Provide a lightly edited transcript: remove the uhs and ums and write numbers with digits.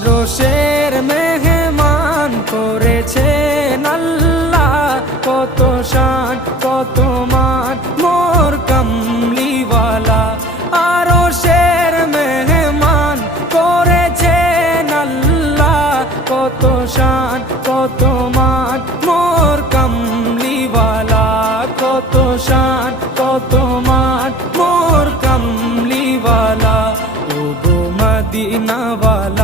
আরশের মেহমান করেছেন আল্লাহ, কত শান কত মান মোর কামলিওয়ালা। আরশের মেহমান করেছেন আল্লাহ, কত শান কত মান মোর কামলিওয়ালা, কত শান কত মান মোর কামলিওয়ালা। ও গো মদিনাওয়ালা